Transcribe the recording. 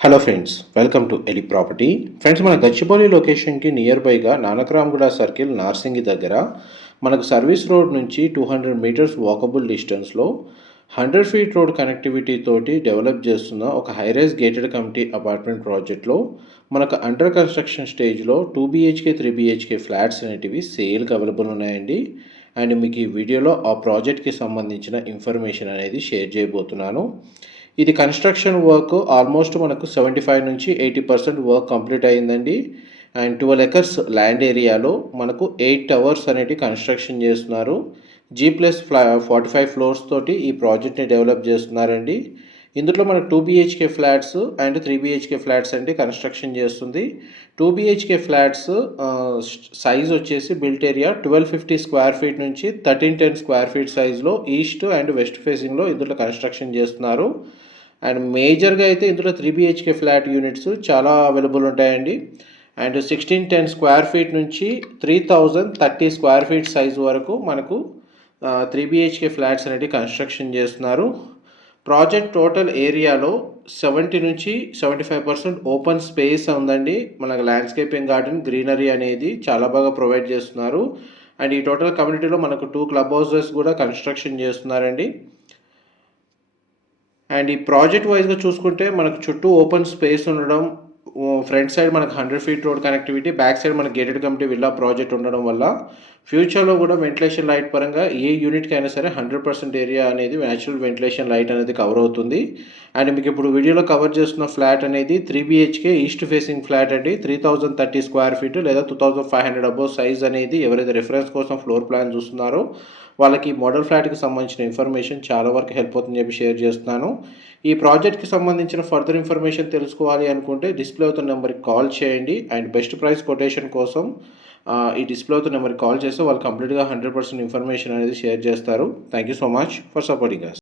Hello friends, welcome to Eli property. Friends, మన గచ్చిబౌలి లొకేషన్కి near బైగా నానక్రామ్గూడ సర్కిల్ నార్సింగి దగ్గర మనకు సర్వీస్ రోడ్ నుంచి 200 మీటర్స్ వాకబుల్ డిస్టెన్స్లో 100 ఫీట్ రోడ్ కనెక్టివిటీ తోటి డెవలప్ చేస్తున్న ఒక హైరైజ్ గేటెడ్ కమిటీ అపార్ట్మెంట్ ప్రాజెక్ట్లో మనకు అండర్ కన్స్ట్రక్షన్ స్టేజ్లో 2 BHK 3 BHK ఫ్లాట్స్ అనేటివి సేల్కి అవైలబుల్ ఉన్నాయండి. అండ్ మీకు ఈ వీడియోలో ఆ ప్రాజెక్ట్కి సంబంధించిన ఇన్ఫర్మేషన్ అనేది షేర్ చేయబోతున్నాను. ఇది కన్స్ట్రక్షన్ వర్క్ ఆల్మోస్ట్ మనకు 75 నుంచి 80% వర్క్ కంప్లీట్ అయిందండి. అండ్ 12 ఎకర్స్ ల్యాండ్ ఏరియాలో మనకు 8 టవర్స్ అనేవి కన్స్ట్రక్షన్ చేస్తున్నారు. G+45 ఫ్లోర్స్ తోటి ఈ ప్రాజెక్ట్ని డెవలప్ చేస్తున్నారండి. ఇందులో మనకు 2 BHK flats and 3 BHK flats అంటే కన్స్ట్రక్షన్ చేస్తుంది. 2 BHK ఫ్లాట్స్ సైజ్ వచ్చేసి బిల్ట్ ఏరియా 1250 స్క్వేర్ ఫీట్ నుంచి 1310 స్క్వేర్ ఫీట్ సైజులో ఈస్ట్ అండ్ వెస్ట్ ఫేసింగ్లో ఇందులో కన్స్ట్రక్షన్ చేస్తున్నారు. అండ్ మేజర్గా అయితే ఇందులో 3 BHK ఫ్లాట్ యూనిట్స్ చాలా అవైలబుల్ ఉంటాయండి. అండ్ 1610 స్క్వేర్ ఫీట్ నుంచి 3030 స్క్వేర్ ఫీట్ సైజ్ వరకు మనకు 3 BHK ఫ్లాట్స్ అనేవి కన్స్ట్రక్షన్ చేస్తున్నారు. ప్రాజెక్ట్ టోటల్ ఏరియాలో 70 నుంచి 75% ఓపెన్ స్పేస్ ఉందండి. మనకు ల్యాండ్స్కేపింగ్ గార్డెన్ గ్రీనరీ అనేది చాలా బాగా ప్రొవైడ్ చేస్తున్నారు. అండ్ ఈ టోటల్ కమ్యూనిటీలో మనకు 2 క్లబ్ హౌసెస్ కూడా కన్స్ట్రక్షన్ చేస్తున్నారండి. అండ్ ఈ ప్రాజెక్ట్ వైజ్గా చూసుకుంటే మనకు చుట్టూ ఓపెన్ స్పేస్ ఉండడం, ఫ్రంట్ సైడ్ మనకు 100 feet road connectivity, back side మనకు గేటెడ్ కమిటీ విల్లా ప్రాజెక్ట్ ఉండడం వల్ల ఫ్యూచర్లో కూడా వెంటిలేషన్ లైట్ పరంగా ఏ యూనిట్కి అయినా సరే 100% ఏరియా అనేది న్యాచురల్ వెంటిలేషన్ లైట్ అనేది కవర్ అవుతుంది. అండ్ మీకు ఇప్పుడు వీడియోలో కవర్ చేస్తున్న ఫ్లాట్ అనేది 3 BHK ఈస్ట్ ఫేసింగ్ ఫ్లాట్ అండి. 3030 స్క్వేర్ ఫీట్ లేదా 2500 అబోవ్ సైజ్ అనేది ఎవరైతే రిఫరెన్స్ కోసం ఫ్లోర్ ప్లాన్ చూస్తున్నారో వాళ్ళకి మోడల్ ఫ్లాట్కి సంబంధించిన ఇన్ఫర్మేషన్ చాలా వరకు హెల్ప్ అవుతుందని చెప్పి షేర్ చేస్తున్నాను. ఈ ప్రాజెక్ట్కి సంబంధించిన ఫర్దర్ ఇన్ఫర్మేషన్ తెలుసుకోవాలి అనుకుంటే డిస్ప్లే అవుతున్న నెంబర్కి కాల్ చేయండి. అండ్ బెస్ట్ ప్రైస్ కొటేషన్ కోసం ఈ డిస్ప్లే అవుతున్న నెంబర్కి కాల్ చేస్తే వాళ్ళు కంప్లీట్గా 100% ఇన్ఫర్మేషన్ అనేది షేర్ చేస్తారు. Thank you so much for supporting us.